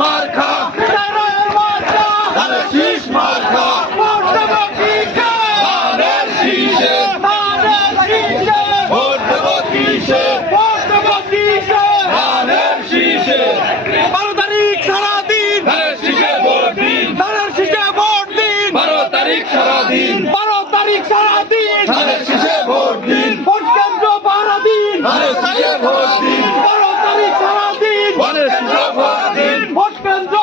মার্কা ধানের শীষ মার্কা ধানের শীষে ভোট দেবো কিসে ধানের শীষে 12 তারিখ সারাদিন ধানের শীষে ভোট দিন ধানের শীষে ভোট দিন 12 তারিখ সারাদিন 12 তারিখ সারাদিন ধানের শীষে ভোট দিন ভোট কেন্দ্র পাহারা দিন ধানের শীষে ভোট দিন 12 তারিখ সারাদিন ধানের শীষে ভোট দিন ভোট কেন্দ্র